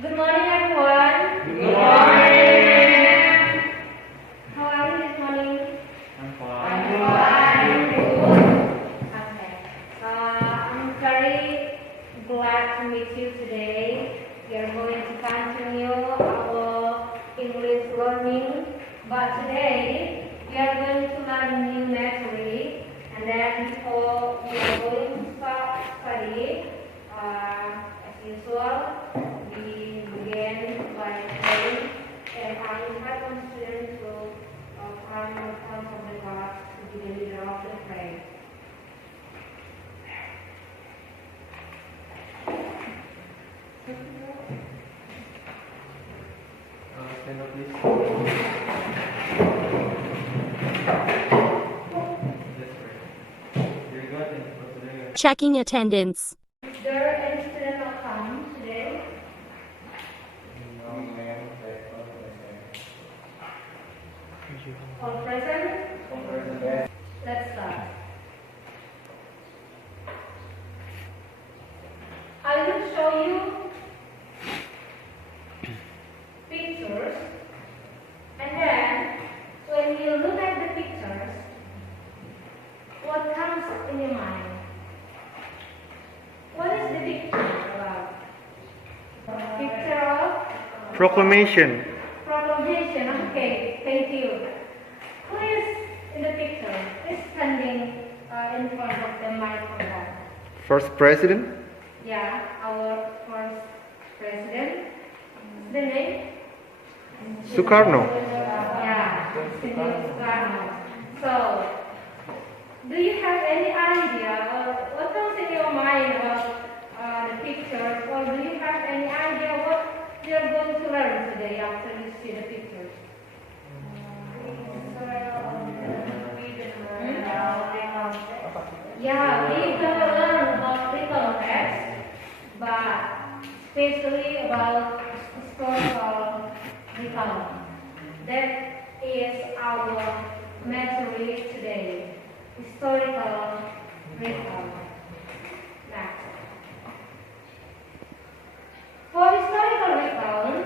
Good morning, everyone. Good morning. How are you this morning? I'm I'm fine. fine. Okay. I'm very glad to meet you today. We are going to continue our English learning, but today we are going to learn new material, and then before we are going to start study, as usual, we begin by praying, and I invite my students to find the point of the God to be the leader of the prayer. Stand up, please. That's right. Very good. And for today, Checking attendance. Is there any student not come today? no, ma'am. All present? Let's start. I will show you pictures, and then when you look at the pictures, what comes in your mind? What is the picture about? Picture of Proclamation. proclamation. Okay, thank you. Who is in the picture? Who is standing in front of the microphone? First President. Yeah, our first president. What's the name? Sukarno. Yeah, Sukarno. So, do you have any idea or what comes in your mind about the pictures, or do you have any idea what you are going to learn today after you see the pictures? Yeah, we gonna learn about legal text, but especially about historical recount. That is our material today, historical recount. Next. For historical recount,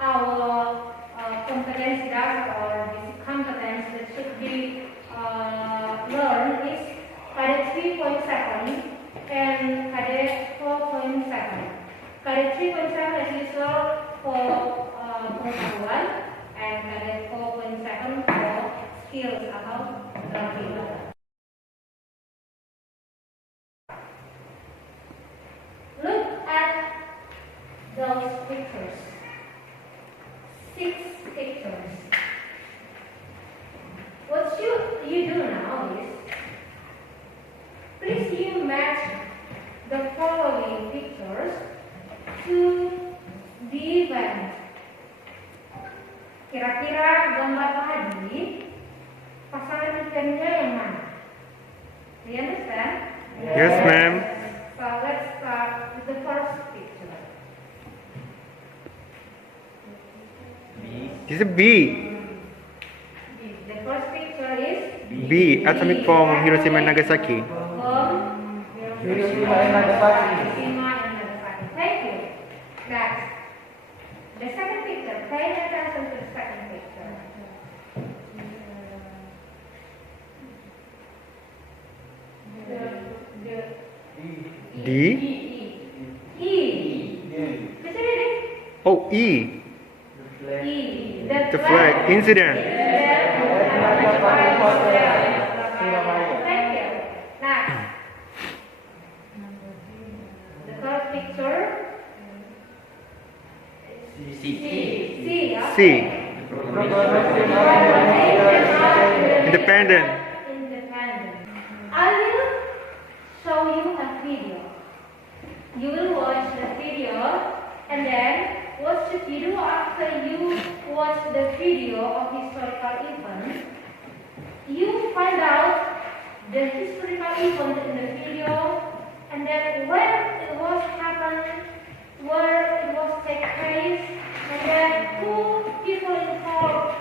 our competency or basic competence that should be learned is KD 3.7 and KD 4.7. KD 3.7 as usual for pengetahuan, and KD 4.7 for skills atau keterampilan. Look at those pictures. 6 pictures. What you do now is, please you match the following pictures to the event. Kira-kira gambar tadi pasangan eventnya yang mana? Do you understand? Yes, ma'am. So let's start with the first picture. This is B. The first picture is B. Atomic bomb of Hiroshima and Nagasaki. bomb Hiroshima and Nagasaki. Hiroshima and Nagasaki. Thank you. Next, the second picture. Pay attention to the second picture. D. E. Bisa read it? Oh, E. E. The flag incident. Thank you. Next, the third picture. C. C. Independent. I will show you a video. You will watch the video, and then watch the video. After you watch the video of historical event, you find out the historical event in the video, and then where it was happened, where it was take place, and then who people involved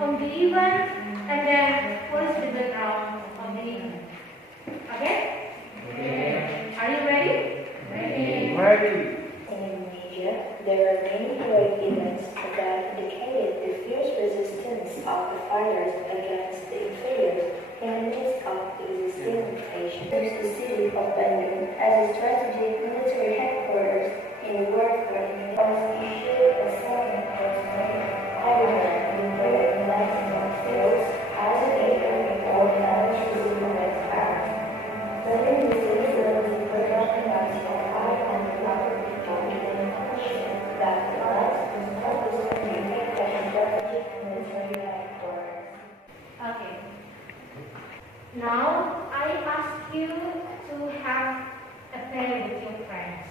on the event, and then what is the background of the event. Okay? Are you ready? Ready. In Indonesia, there are many of the fighters against the invaders in the midst of the existing invasion. The city of Bandung as a strategic military headquarters in the world where it issued a settlement everywhere in the national fields as a leader of national human affairs. Bandung is literally recognized for high and low people in the nation that the last was published in the strategic military headquarters. Okay. Now I ask you to have a play with your friends.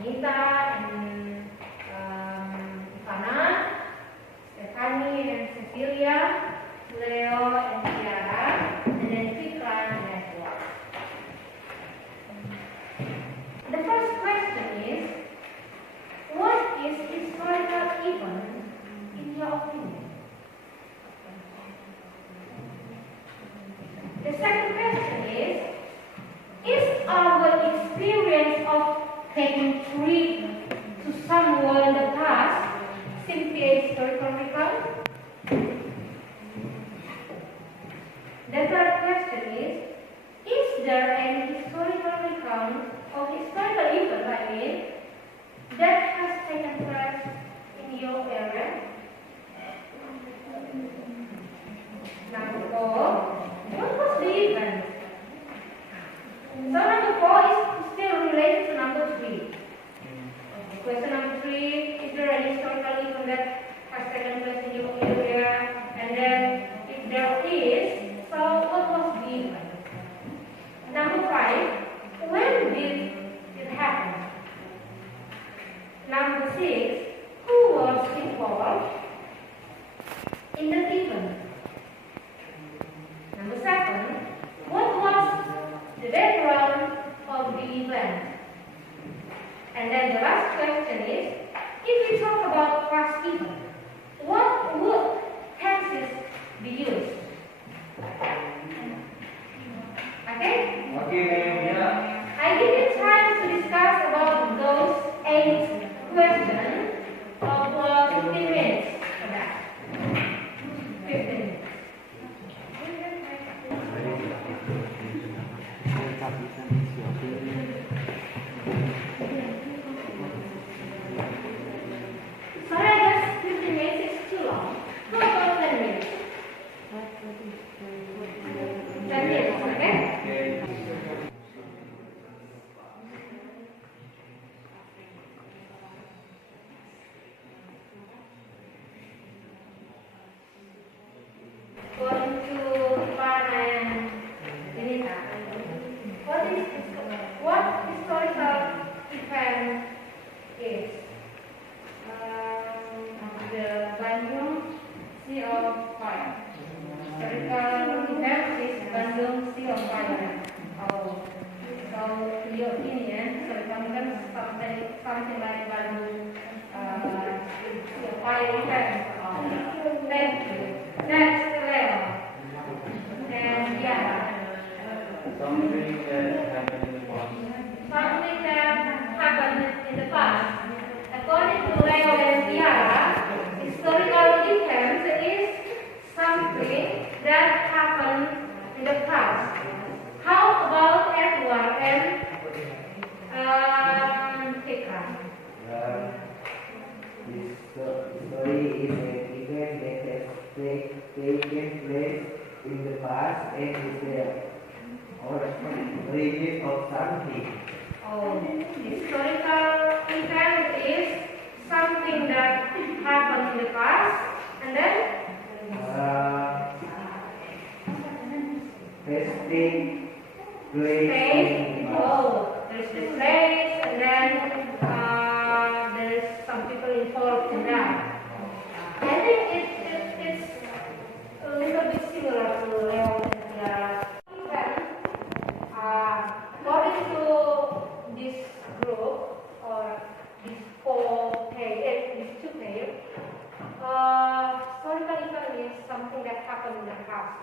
Anita and Ivana, Stephanie and Cecilia, Leo and Tiara, and then Fitra and Edward. The first question is, what is historical event in your opinion? The second question is our experience of taking trip to somewhere in the past simply a historical recount? The third question is there any historical recount or historical event, that has taken place in your area? Number 4. What was the event? So number 4 is still related to number 3. Question number 3, is there any historical event that has taken place in your area? And then if there is, so what was the event? Number 5, when did it happen? Number 6, who was involved in the event? Number 7, what was the background of the event? And then the last question is, if we talk about past event, what would tenses be used? Okay? Okay, yeah. I give you time to discuss about those 8 questions of 15 minutes for that. 15 minutes. Sorry, I guess 15 minutes is too long. How about 10 minutes? 10 minutes, okay? Going to Depan and Kiranya. What historical event is the Bandung Sea of Fire? Historical event is Bandung Sea of Fire. Oh, so in your opinion, historical event is something like Bandung Sea of Fire event. Oh, thank you. Next, Leo and Tiara. Something that happened in the past. Something that happened in the past. According to Leo and Tiara, historical event is something that happened in the past. How about Edward and Fitra? This story is an event that has taken place in the past and is the origin of something. Oh, historical event is something that happened in the past, and then Testing place. oh, there's the place, and then there's some people involved in that. I think it's a little bit similar to Leo and Tiara. According to this group or these 2 pairs, historical event is something that happened in the past,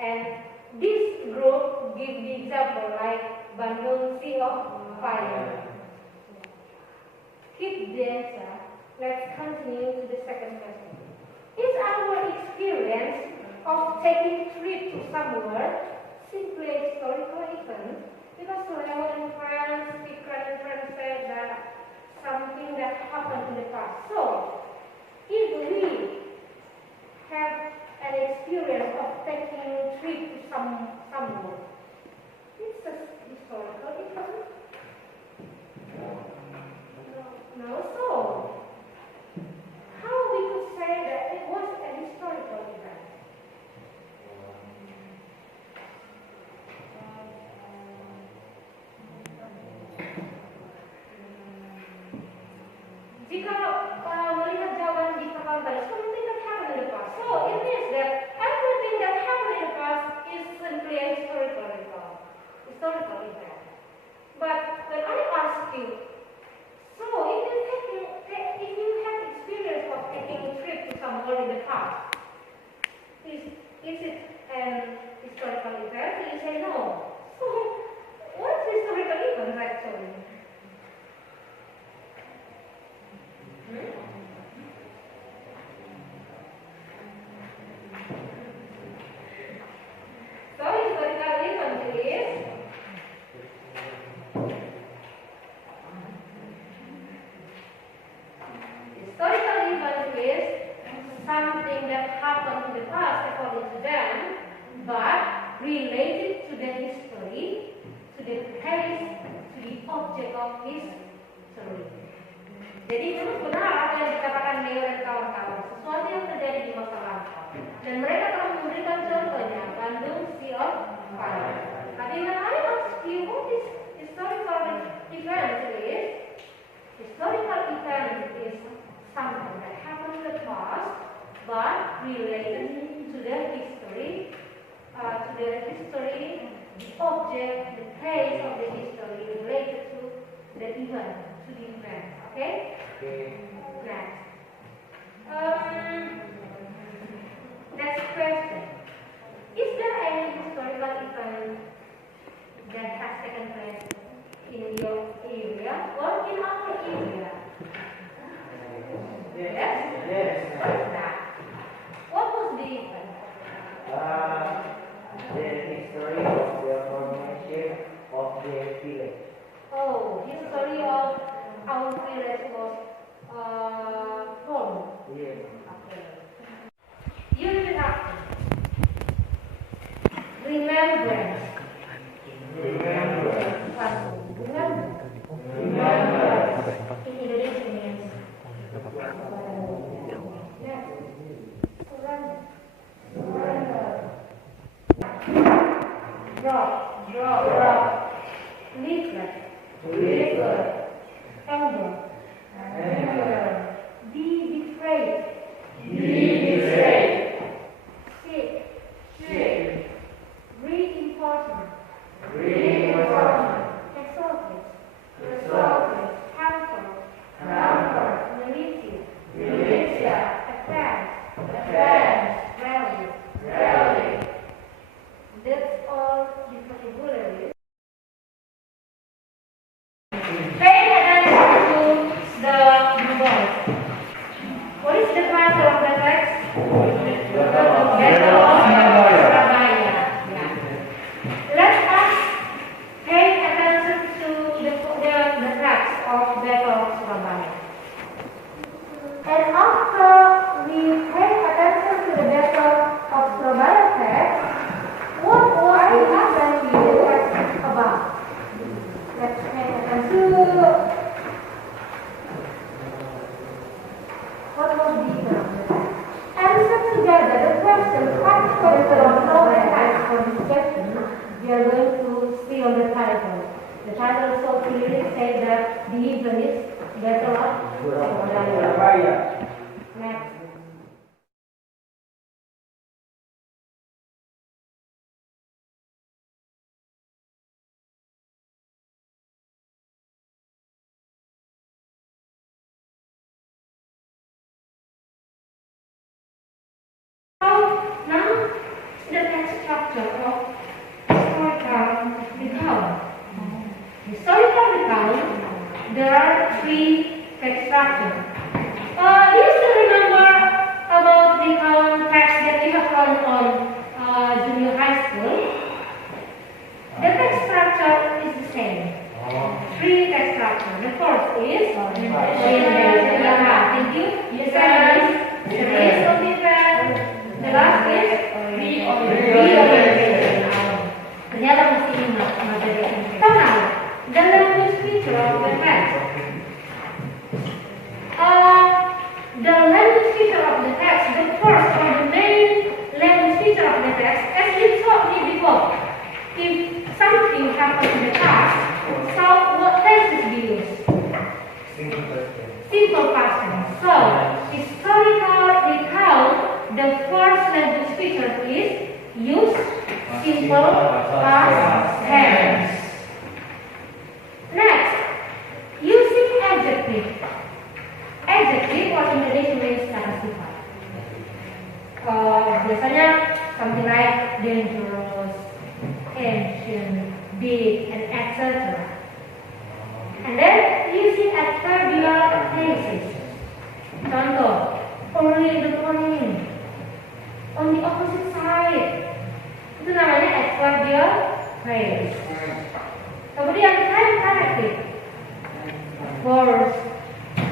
and this group give the example like Bandung Sea of Fire. Keep the answer. Let's continue to the second question. Is our experience of taking trip to somewhere simply a historical event? Because Leo and friends, speaker and friends said that something that happened in the past. So, if we have an experience of taking a trip to somewhere, it's a historical event. No, so how we could say that it was an historical event? Jika melihat jawaban di pertama tadi, something that happened in the past. So it means that everything that happened in the past is simply a historical event. But when I ask you, so if you have experience of taking a trip to somewhere in the past, is it an historical event? You say no. So what's historical event actually? So historical event is something that happened in the past according to them, but related to the history, to the place, to the object of history. Jadi memang benar apa yang dikatakan Leo dan kawan-kawan, sesuatu yang terjadi di masa lampau. Dan mereka telah memberikan contohnya, Bandung Sea of Fire. Tapi when I ask you what is historical event is, historical event is something that happened in the past, but related to the history, the object, the place of the history related to the event, Okay? Next. Next question. Is there any historical event that has taken place in your area or in our area? Yes? Yes. What was the event? The history of the formation of the village. Oh, history of our village was formed. Yes. Okay. Unit action. Remembrance. In Indonesian means drop. Leaflet. Anger. Be betrayed. Sick. Reinforcement. Exalted. Hamper. Militia. Advance. Rally. That's all the vocabulary. Pay attention to the numbers. What is the title of the text? Battle of Surabaya. Yeah. Let us pay attention to the text of Battle of Surabaya. And after we pay attention to the Battle of Surabaya text, what was the text about? Let's pay attention. What was the answer together the question actually from no text for this question. We are going to see on the title. The title so clearly says that the event is Battle of Surabaya. Next. Now, the text structure of historical recount. Historical recount, there are three text structures. Do you still remember about the same. Three text structure. The first is orientation. Thank you. The second is series of events. The last is reorientation. Ternyata mesti ingat materi ini. Now, the language feature of the text. The language feature of the text, the first or the main language feature of the text, as you told me before, if something happens in the past, so what tenses we use? Simple past tense. So, historical recount, the first language feature is use simple past tense. Next, using adjective. Adjective or Indonesia means kata sifat. Biasanya something like dangerous, ancient, big, and etc. And then using adverbial phrases. Contoh, early in the morning, on the opposite side. Itu namanya adverbial phrase. Kemudian time connected. Words,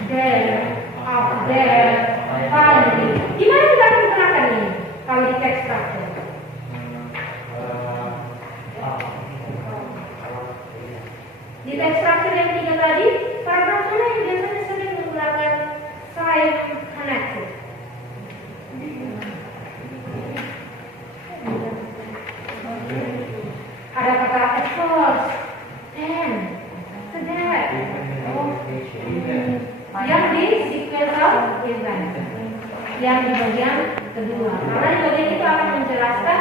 there, up there, finally. Gimana kita akan menggunakan ini kalau di text structure? Di text structure yang 3 tadi, paragraf mana yang biasanya sering menggunakan time connected? Ada kata at first, then, to that. Yang di sequence of event, yang di bagian kedua. Karena di bagian itu akan menjelaskan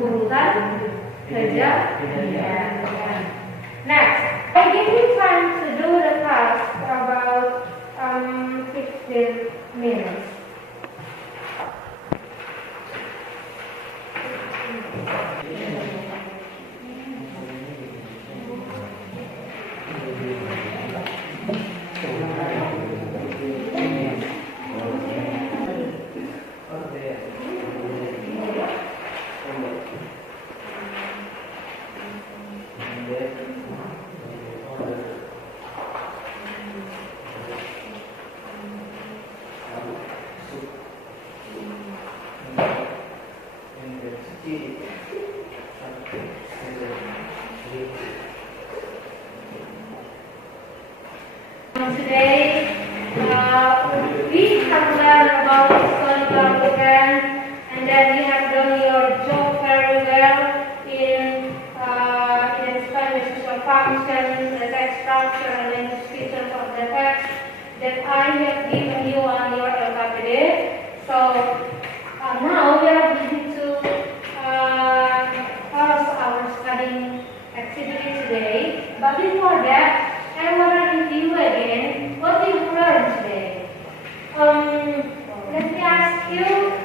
urutan kejadian. Next, I give you time to do the task about 15 minutes. Today, we have learned about historical events, and then you have done your job very well in Spanish social functions, the text structure, and language features of the text that I have given you on your LKPD. So now we are going to pause our studying activity today. But before that, I want to review again what you've learned today. Let me ask you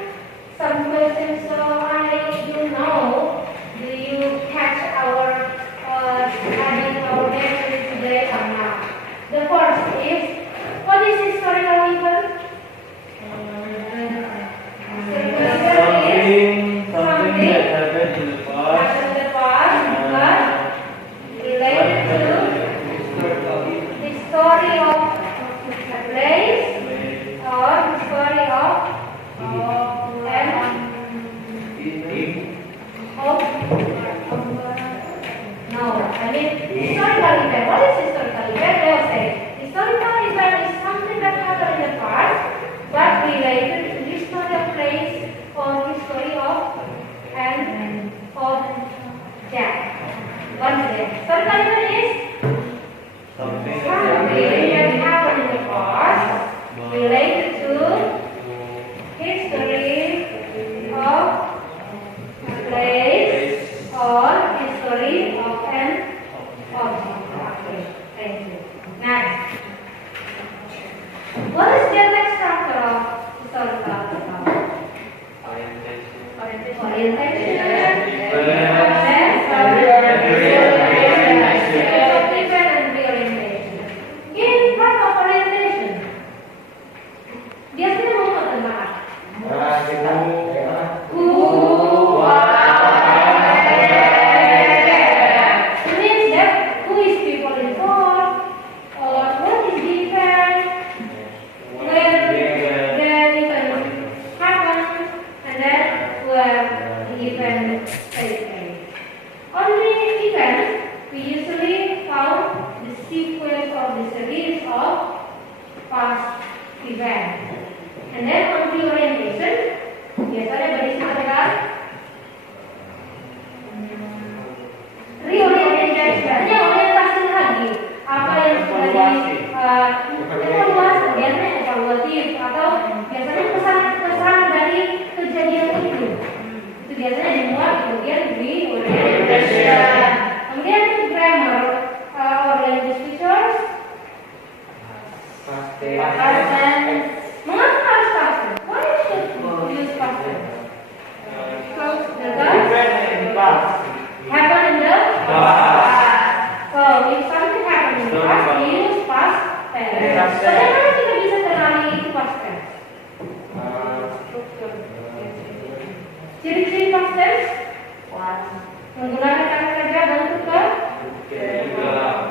some questions so I do know. Do you catch our studying our lecture today or not? The first is, what is historical event? Something that happened in the past, but related to story of a place or the story of historical event. What is historical event? They will say historical event is something that happened in the past but related to the story of place or history of and of that. Once again, historical event is something that happened in the past related to history of a place or history of an object. Okay, thank you. Next, what is the next structure of historical? Orientation. past tense. Mengapa harus past tense? Why should we use past tense? Because the happen in the past. So if something happen in the past, we use past tense. Bagaimana kita bisa kenali itu past tense? Ciri-ciri past tense? Menggunakan kata kerja bentuk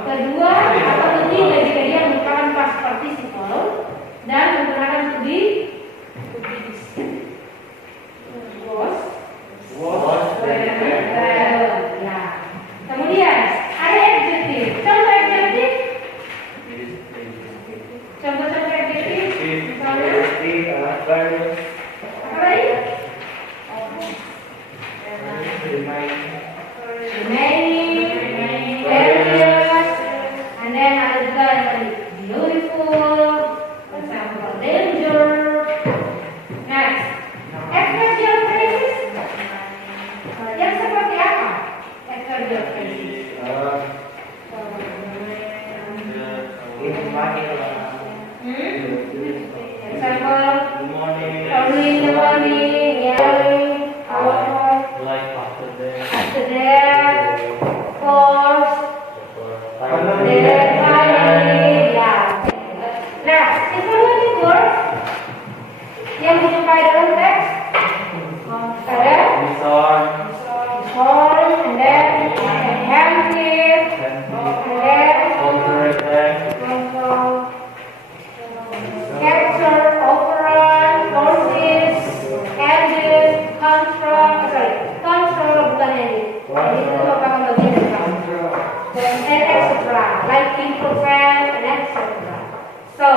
kedua atau lebih dari yang merupakan past participle dan menggunakan to be was, ya. Kemudian ada adjektif. Contoh adjektif. Contoh-contoh adjektif. Misalnya apa lagi? Remaining, various, and then ada juga yang tadi beautiful, for example, danger. Next, adverbial phrases. Yang seperti apa? Adverbial phrases. Example, early in the morning, after that, course, finally, ya. Nah, evaluating words yang dijumpai dalam teks ada before, and then attentive, and then capture, overrun, forces, ended, control bukan ended. Itu merupakan bagian dari control. And etc. Like imprevent and etc. So,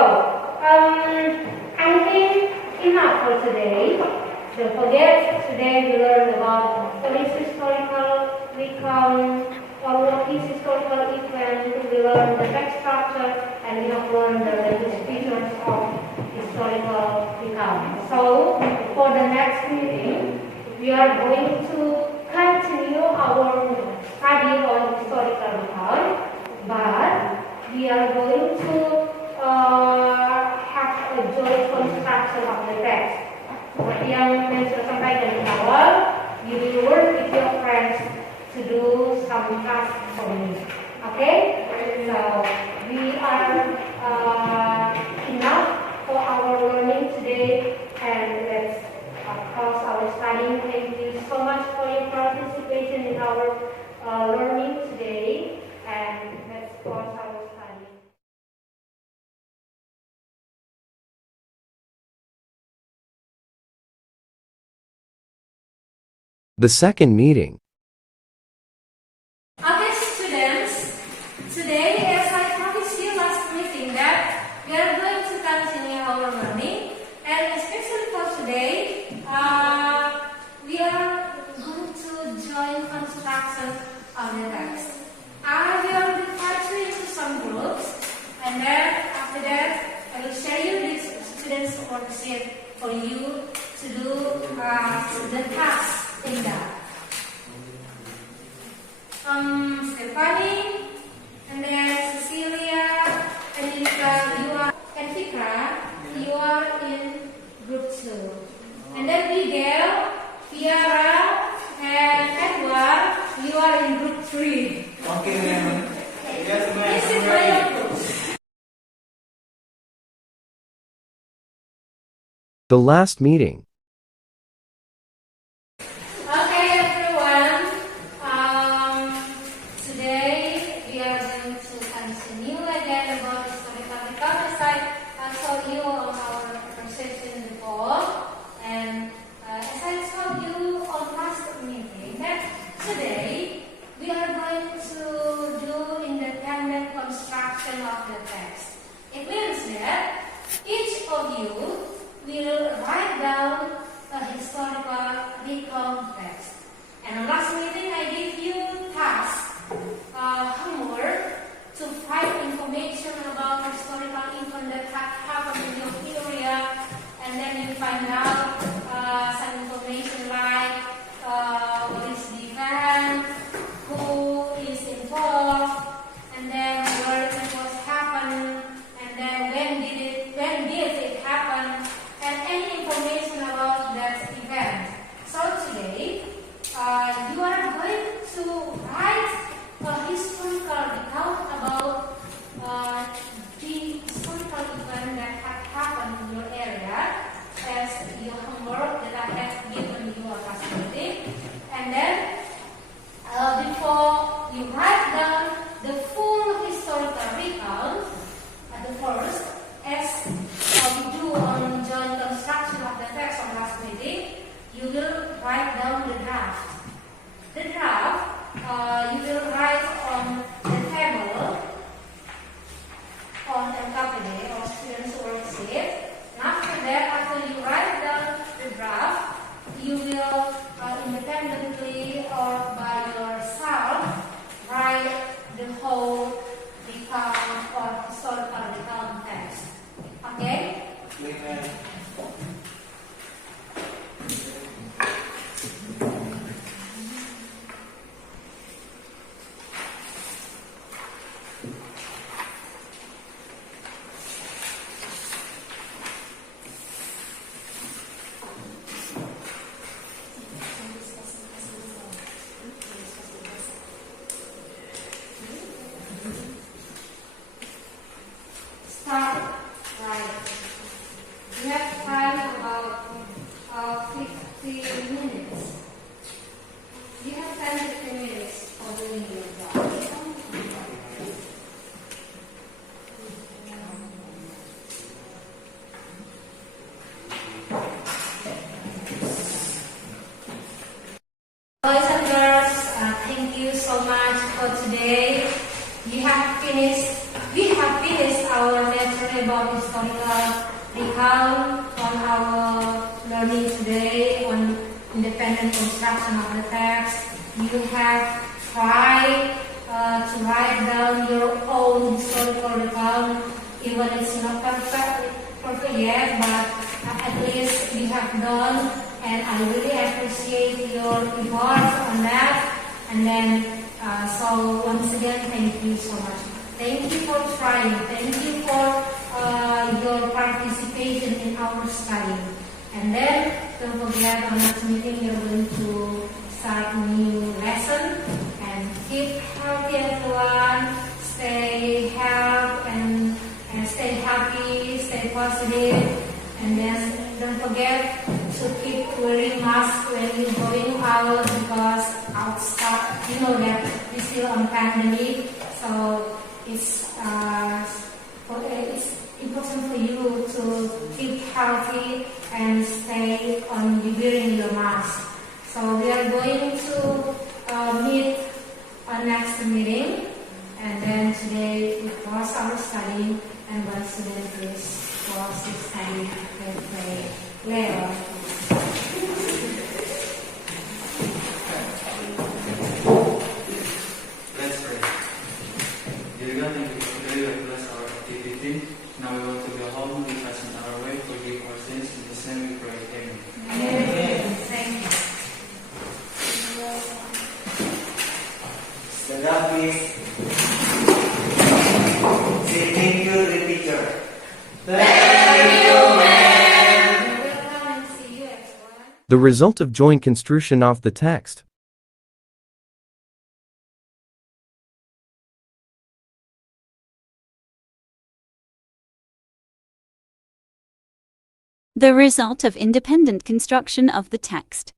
I think enough for today. Don't forget, today we learned about what is historical recount, or what is historical event. We learned the text structure, and we have learned the language features of historical recount. So, for the next meeting, we are going to continue our study on historical recount, but we are going to have a joint construction of the text. Seperti yang saya sudah sampaikan di awal, you will work with your friends to do some tasks for me. Okay? So we are enough for our learning today, and let's close our studying. Thank you so much for your participation in our learning today, and let's close our study. The second meeting. Okay, students, today as I promised you last meeting that we are going to continue our learning, and especially for today, we are going to join construction of the text. I will divide you into some groups, and then after that, I will share you these students' worksheet for you to do the task. Hingga. Stephanie, and then Cecilia, and Fikra, you are in group 2. And then Miguel, Tiara, and Edward, you are in group 3. Okay, ma'am. Yes, ma'am. This is my group. The last meeting. Of the text. It means that each of you will write down a historical recount text. And last meeting I gave you task, homework to find information about historical event that happened in your area, and then you find out some information like what is the event, we have finished our lecture about historical recount on our learning today on independent construction of the text. You have tried to write down your own historical account, even it's not perfect yet, but at least you have done, and I really appreciate your efforts on that. And then, so once again, thank you so much. Thank you for trying. Thank you for your participation in our study. And then, don't forget on next meeting, you're going to start a new lesson. And keep healthy, everyone. Stay healthy and stay happy, stay positive. And then don't forget to keep wearing mask when you're going out, because outside, you know that we're still on pandemic. So it's important for you to keep healthy and stay on wearing your mask. So we are going to meet our next meeting, and then today it was our study, and once today this was the study with Leo. Let's pray. Dear God, thank you for today. We have blessed our activity. Now we want to go home. Lead us in our way. Forgive our sins. In the name we pray. Amen. Amen. Thank you. Stand up, please. Say thank you, the teacher. Thank you, man. Welcome and see you, everyone. The result of joint construction of the text. The result of independent construction of the text.